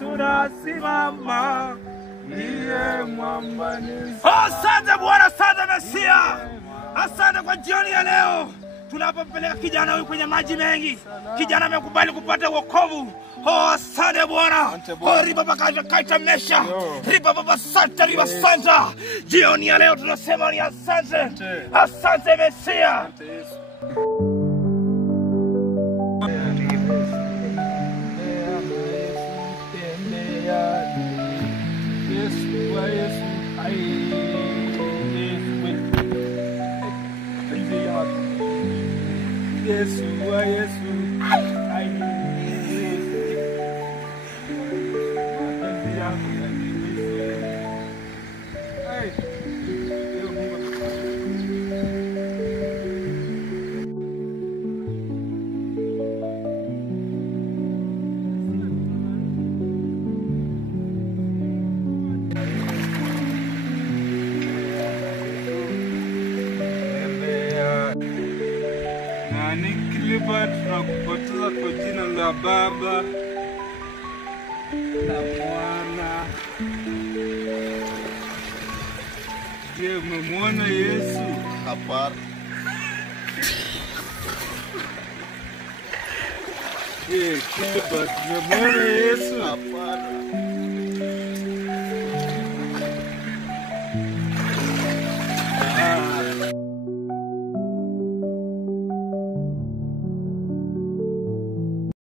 tunasimama, ndiye mwambani. Asante Bwana, asante Mesia. Asante kwa jioni ya leo. Tunapopeleka kijana huyu kwenye maji mengi, kijana amekubali kupata wokovu. Asante Bwana. Riba baka kaita mesha. Riba baba santa, riba santa. Jioni ya leo tunasema ni asante. Asante Mesia. Yesu, Yesu, tunakupoteza kwa jina la Baba na Mwana. Je, umemwona Yesu? Hapana. Umemwona Yesu? Hapana.